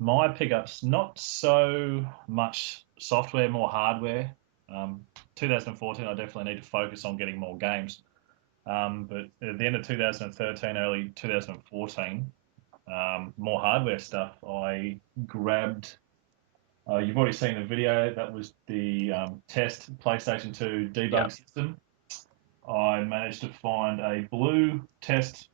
My pickups, not so much software, more hardware. 2014, I definitely need to focus on getting more games. But at the end of 2013, early 2014, more hardware stuff. I grabbed. You've already seen the video. That was the test PlayStation 2 debug system. I managed to find a blue test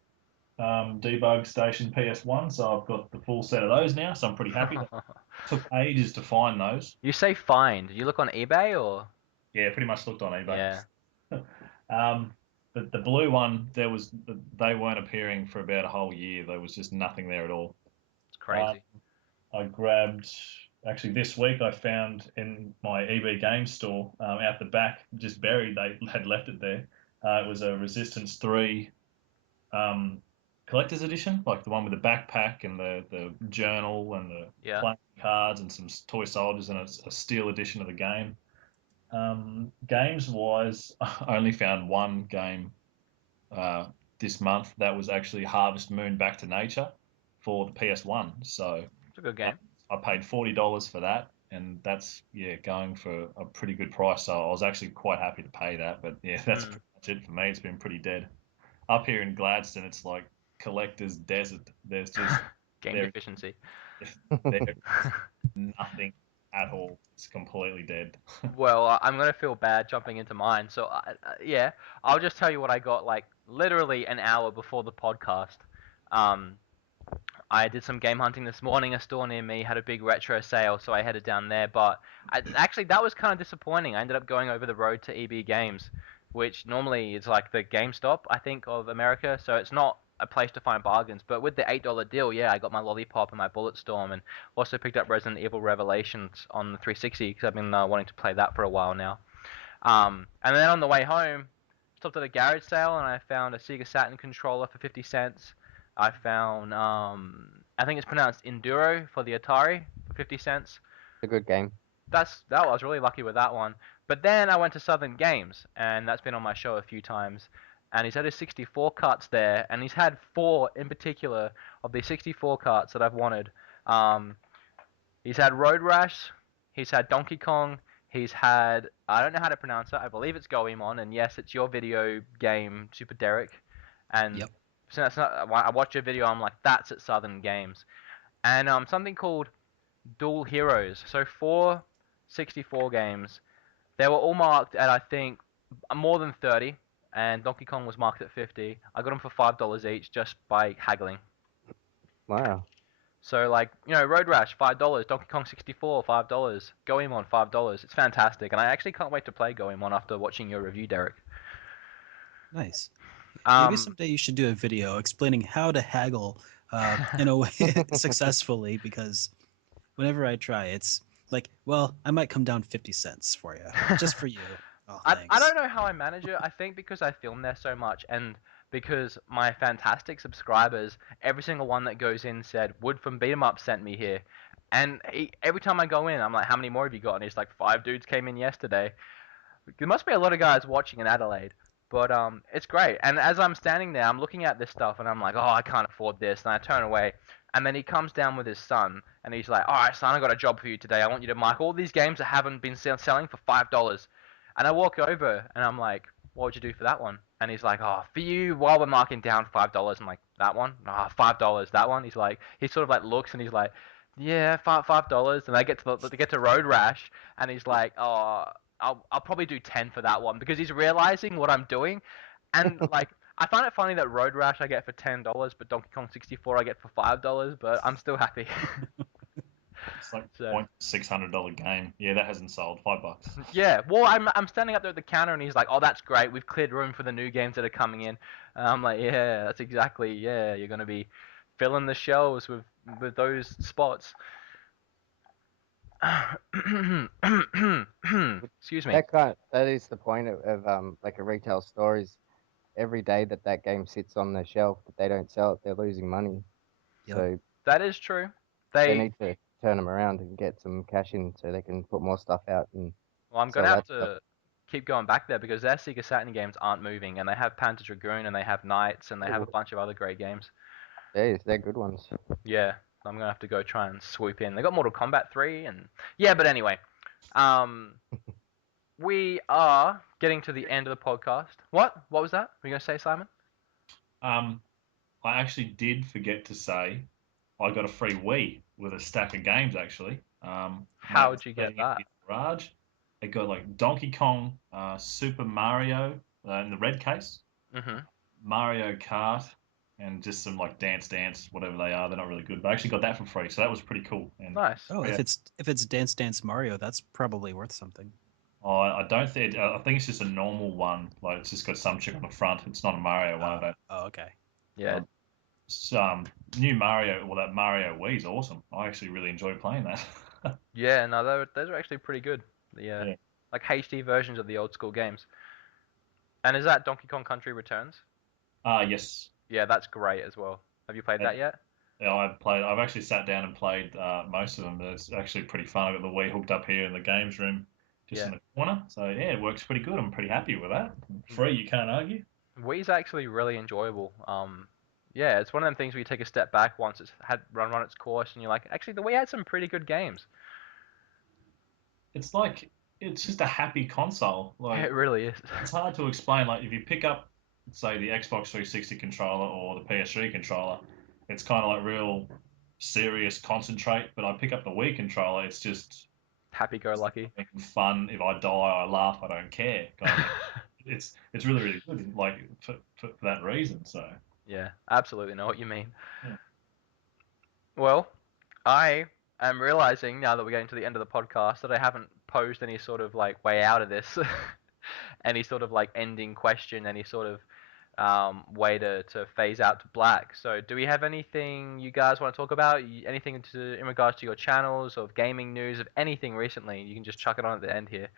debug station PS1, so I've got the full set of those now, so I'm pretty happy. Took ages to find those. You say find. Did you look on eBay or? Yeah, pretty much looked on eBay. Yeah. But the blue one, they weren't appearing for about a whole year. There was just nothing there at all. It's crazy. I grabbed, actually this week I found in my EB Games store, out the back, just buried, they had left it there. It was a Resistance 3 collector's edition, like the one with the backpack and the journal and the playing cards and some toy soldiers, and it's a steel edition of the game. Games wise, I only found one game this month that was actually Harvest Moon Back to Nature for the PS1. So it's a good game. I paid $40 for that, and that's going for a pretty good price. So I was actually quite happy to pay that. But yeah, that's pretty much it for me. It's been pretty dead. Up here in Gladstone, it's like collector's desert. There's just Game Deficiency. There's nothing at all. It's completely dead. Well, I'm gonna feel bad jumping into mine. So I'll just tell you what I got like literally an hour before the podcast. I did some game hunting this morning. A store near me had a big retro sale, so I headed down there. But actually, that was kind of disappointing. I ended up going over the road to EB Games, which normally is like the GameStop, I think, of America. So it's not a place to find bargains. But with the $8 deal, I got my Lollipop and my Bulletstorm, and also picked up Resident Evil Revelations on the 360 because I've been wanting to play that for a while now. And then on the way home, stopped at a garage sale and I found a Sega Saturn controller for 50 cents. I found, I think it's pronounced Enduro for the Atari for 50 cents. It's a good game. I was really lucky with that one. But then I went to Southern Games, and that's been on my show a few times. And he's had his 64 carts there, and he's had 4 in particular of the 64 carts that I've wanted. He's had Road Rash, he's had Donkey Kong, he's had, I don't know how to pronounce it, I believe it's Goemon, and yes, it's your video game, Super Derek. And so that's not, I watched your video, I'm like, that's at Southern Games. And something called Dual Heroes. So 4 64 games. They were all marked at, I think, more than 30, and Donkey Kong was marked at 50. I got them for $5 each just by haggling. Wow. So, like, Road Rash, $5. Donkey Kong 64, $5. Goemon, $5. It's fantastic, and I actually can't wait to play Goemon after watching your review, Derek. Nice. Maybe someday you should do a video explaining how to haggle in a way successfully, because whenever I try, it's like, well, I might come down 50 cents for you, just for you. Oh, I don't know how I manage it. I think because I film there so much, and because my fantastic subscribers, every single one that goes in said, Wood from BeatEmUps sent me here. And every time I go in, I'm like, how many more have you got? And he's like, 5 dudes came in yesterday. There must be a lot of guys watching in Adelaide. But it's great. And as I'm standing there, I'm looking at this stuff, and I'm like, oh, I can't afford this, and I turn away. And then he comes down with his son, and he's like, all right, son, I got a job for you today. I want you to mark all these games that haven't been selling for $5. And I walk over, and I'm like, what would you do for that one? And he's like, oh, for you, while we're marking down $5. I'm like, that one? Ah, $5, that one? He's like, he sort of like looks, and he's like, yeah, $5. And I get to Road Rash, and he's like, oh, I'll probably do 10 for that one, because he's realizing what I'm doing. And like, I find it funny that Road Rash I get for $10, but Donkey Kong 64 I get for $5, but I'm still happy. It's like So, $600 game. Yeah, that hasn't sold. $5. yeah, well, I'm standing up there at the counter, and he's like, oh, that's great, we've cleared room for the new games that are coming in. And I'm like, yeah, that's exactly, yeah, you're gonna be filling the shelves with those spots. Excuse me. That is the point of like a retail store is every day that game sits on the shelf that they don't sell it, they're losing money. Yep. So That is true. they need to turn them around and get some cash in so they can put more stuff out. And Well, I'm sell gonna have that stuff. to keep going back there, because their Sega Saturn games aren't moving, and they have Panzer Dragoon, and they have Knights, and they have a bunch of other great games. They're good ones. Yeah, I'm gonna have to go try and swoop in. They got Mortal Kombat 3, and yeah, but anyway, we are getting to the end of the podcast. What? What was that? Were you gonna say, Simon? I actually did forget to say I got a free Wii with a stack of games actually. How'd you get that? Garage. It got like Donkey Kong, Super Mario in the red case, Mario Kart, and just some like Dance, whatever they are. They're not really good, but I actually got that for free, so that was pretty cool. And, Nice. Oh, yeah. if it's Dance Mario, that's probably worth something. Oh, I don't think. I think it's just a normal one. Like it's just got some chip on the front. It's not a Mario one. But Oh, okay. Yeah. New Mario. Well, that Mario Wii is awesome. I actually really enjoyed playing that. Yeah. No, those are actually pretty good. Yeah. Like HD versions of the old school games. And is that Donkey Kong Country Returns? Yes. Yeah, that's great as well. Have you played that yet? Yeah, I've actually sat down and played most of them. But it's actually pretty fun. I've got the Wii hooked up here in the games room, just in the corner. So yeah, it works pretty good. I'm pretty happy with that. Free, you can't argue. Wii's actually really enjoyable. Yeah, it's one of them things where you take a step back once it's had run its course, and you're like, actually, the Wii had some pretty good games. It's like it's just a happy console. Like Yeah, it really is. it's hard to explain. Like if you pick up, say, the Xbox 360 controller or the PS3 controller, it's kind of like real serious concentrate. But I pick up the Wii controller, it's just Happy-go-lucky. fun. If I die, I laugh. I don't care. It's really really good. Like for that reason. So Yeah, absolutely know what you mean. Yeah. Well, I am realizing now that we're getting to the end of the podcast that I haven't posed any sort of like way out of this, any sort of like ending question, any sort of way to phase out to black. So, do we have anything you guys want to talk about? Anything in regards to your channels, of gaming news, of anything recently? You can just chuck it on at the end here.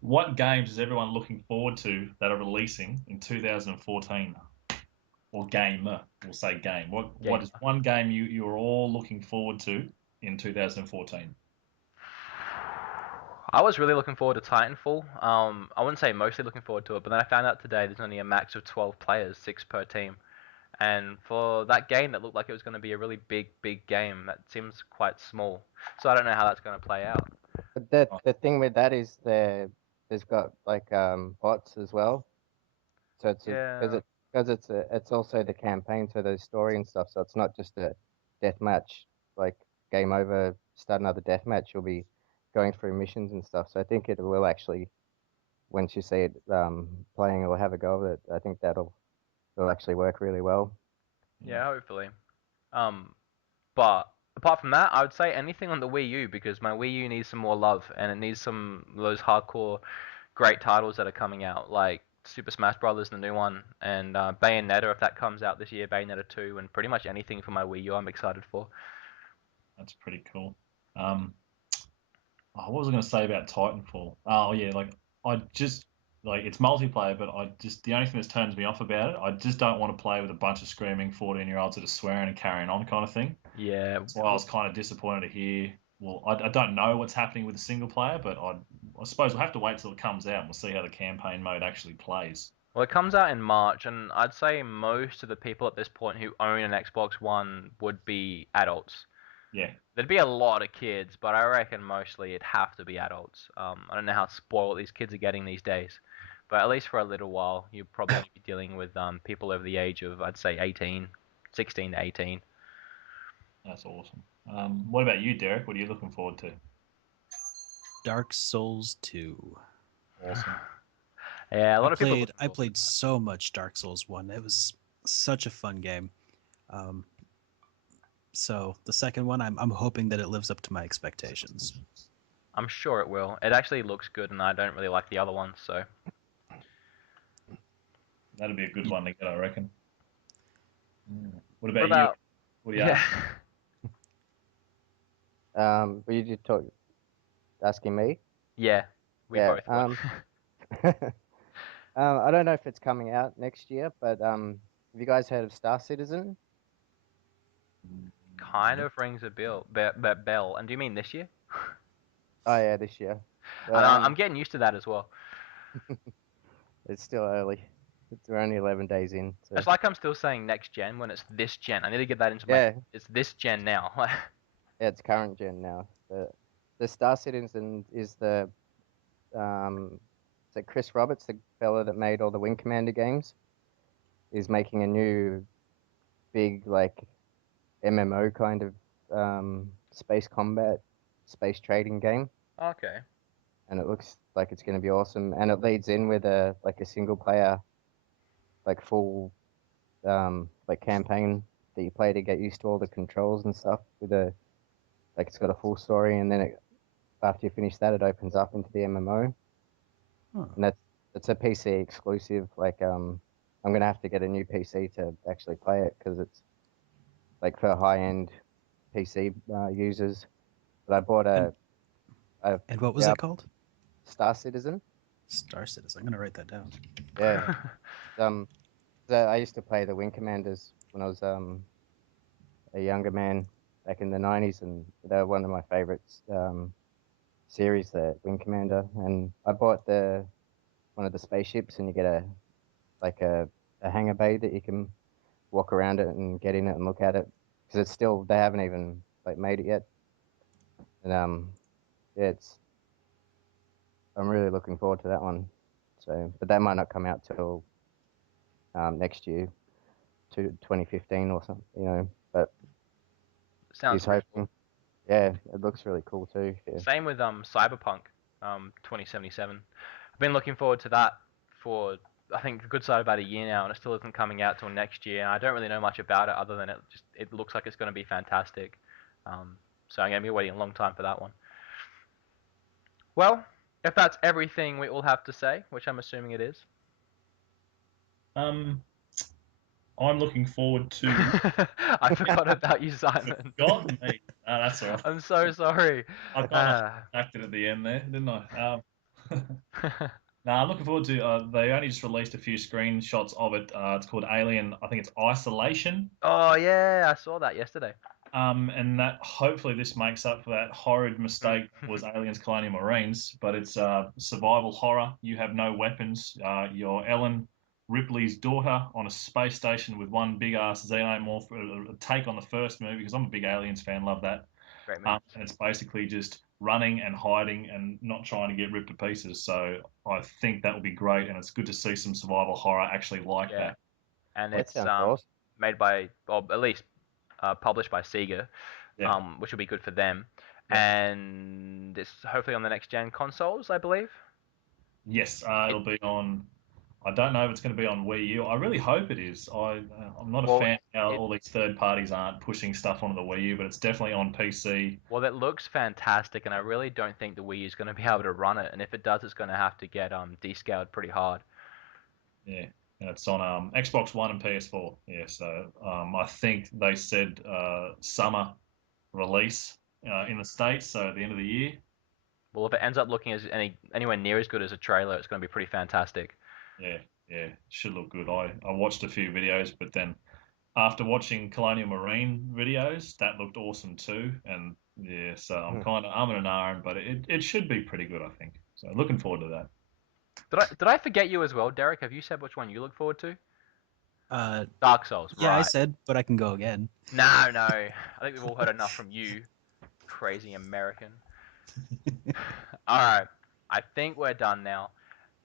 what games is everyone looking forward to that are releasing in 2014? Or game, we'll say game. What is one game you're all looking forward to in 2014? I was really looking forward to Titanfall. I wouldn't say mostly looking forward to it, but then I found out today there's only a max of 12 players, 6 per team. And for that game that looked like it was going to be a really big game, that seems quite small. So I don't know how that's going to play out. But the thing with that is there's got like bots as well. So it's because it's also the campaign, so there's story and stuff. So it's not just a death match, like game over, start another death match. You'll be going through missions and stuff. So I think it will actually, once you see it playing or have a go of it, I think it'll actually work really well. Yeah, hopefully. But apart from that, I would say anything on the Wii U, because my Wii U needs some more love, and it needs some of those hardcore great titles that are coming out, like Super Smash Brothers, the new one, and Bayonetta, if that comes out this year, Bayonetta 2, and pretty much anything for my Wii U I'm excited for. That's pretty cool. What was I going to say about Titanfall? Oh yeah, like I just like it's multiplayer, but the only thing that turns me off about it, I just don't want to play with a bunch of screaming 14-year-olds that are swearing and carrying on kind of thing. Yeah. That's why I was kind of disappointed to hear. Well, I don't know what's happening with the single player, but I suppose we'll have to wait till it comes out and we'll see how the campaign mode actually plays. Well, it comes out in March, and I'd say most of the people at this point who own an Xbox One would be adults. Yeah. There'd be a lot of kids, but I reckon mostly it'd have to be adults. I don't know how spoiled these kids are getting these days, but at least for a little while, you'll probably be dealing with people over the age of, I'd say, 18, 16 to 18. That's awesome. What about you, Derek? What are you looking forward to? Dark Souls 2. Awesome. Yeah, a lot of people. I played so much Dark Souls 1. It was such a fun game. So the second one, I'm hoping that it lives up to my expectations. I'm sure it will. It actually looks good, and I don't really like the other ones, so. That'd be a good one to get, I reckon. What about you? What do you Were you just asking me? Yeah, we both were. I don't know if it's coming out next year, but have you guys heard of Star Citizen? Kind of rings a bell. And do you mean this year? Oh yeah, this year. But, I'm getting used to that as well. It's still early. We're only 11 days in. So. It's like I'm still saying next gen when it's this gen. I need to get that into my... It's this gen now. Yeah, it's current gen now. The Star Citizen is the... so Chris Roberts, the fellow that made all the Wing Commander games, is making a new big, like, MMO kind of space combat, space trading game. Okay. And it looks like it's going to be awesome. And it leads in with a single player, like full, like campaign that you play to get used to all the controls and stuff. It's got a full story, and then after you finish that, it opens up into the MMO. Huh. And it's a PC exclusive. Like, I'm gonna have to get a new PC to actually play it because it's like for high-end PC users. But I bought And what was it called? Star Citizen. Star Citizen. I'm gonna write that down. Yeah. I used to play the Wing Commanders when I was a younger man back in the 90s, and they're one of my favorites series, the Wing Commander. And I bought one of the spaceships, and you get a hangar bay that you can walk around it and get in it and look at it, because they haven't even like made it yet. And yeah, I'm really looking forward to that one. So, but that might not come out till next year, to 2015 or something, you know. But sounds hoping. Yeah, it looks really cool too. Yeah. Same with Cyberpunk 2077. I've been looking forward to that for I think a good side about a year now, and it still isn't coming out till next year. And I don't really know much about it other than it looks like it's going to be fantastic. So I'm going to be waiting a long time for that one. Well, if that's everything we all have to say, which I'm assuming it is. I'm looking forward to... I forgot about you, Simon. Forgotten me. No, that's all right. I'm so sorry. I kind of acted at the end there, didn't I? I'm looking forward to... they only just released a few screenshots of it. It's called Alien, I think it's Isolation. Oh, yeah, I saw that yesterday. And that hopefully this makes up for that horrid mistake was Aliens Colonial Marines, but it's survival horror. You have no weapons. You're Ellen Ripley's daughter on a space station with one big ass xenomorph, a take on the first movie, because I'm a big Aliens fan, love that. Great movie. And it's basically just running and hiding and not trying to get ripped to pieces. So I think that will be great, and it's good to see some survival horror actually like that. And it's awesome. Made by, or at least published by Sega, which will be good for them. Yeah. And it's hopefully on the next gen consoles, I believe. Yes, it'll be on. I don't know if it's going to be on Wii U. I really hope it is. I'm not a fan of how all these third parties aren't pushing stuff onto the Wii U, but it's definitely on PC. Well, it looks fantastic, and I really don't think the Wii U is going to be able to run it. And if it does, it's going to have to get descaled pretty hard. Yeah, and it's on Xbox One and PS4. Yeah, so I think they said summer release in the States, so at the end of the year. Well, if it ends up looking anywhere near as good as a trailer, it's going to be pretty fantastic. Yeah, should look good. I watched a few videos, but then after watching Colonial Marine videos, that looked awesome too. And yeah, so I'm in an iron, but it should be pretty good, I think. So looking forward to that. Did I forget you as well, Derek? Have you said which one you look forward to? Uh, Dark Souls, yeah, right? I said, but I can go again. No. I think we've all heard enough from you, crazy American. All right, I think we're done now.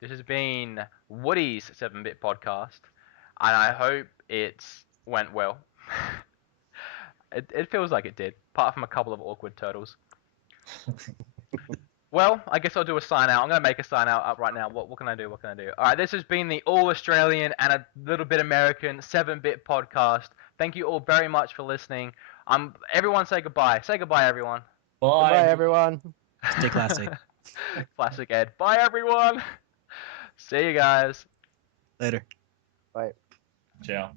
This has been Woody's 7-Bit podcast, and I hope it went well. It feels like it did, apart from a couple of awkward turtles. Well, I guess I'll do a sign out. I'm going to make a sign out up right now. What can I do? What can I do? All right, this has been the all Australian and a little bit American 7-Bit podcast. Thank you all very much for listening. Everyone say goodbye. Say goodbye, everyone. Bye. Goodbye, everyone. Stay classic. Classic Ed. Bye, everyone. See you guys. Later. Bye. Ciao.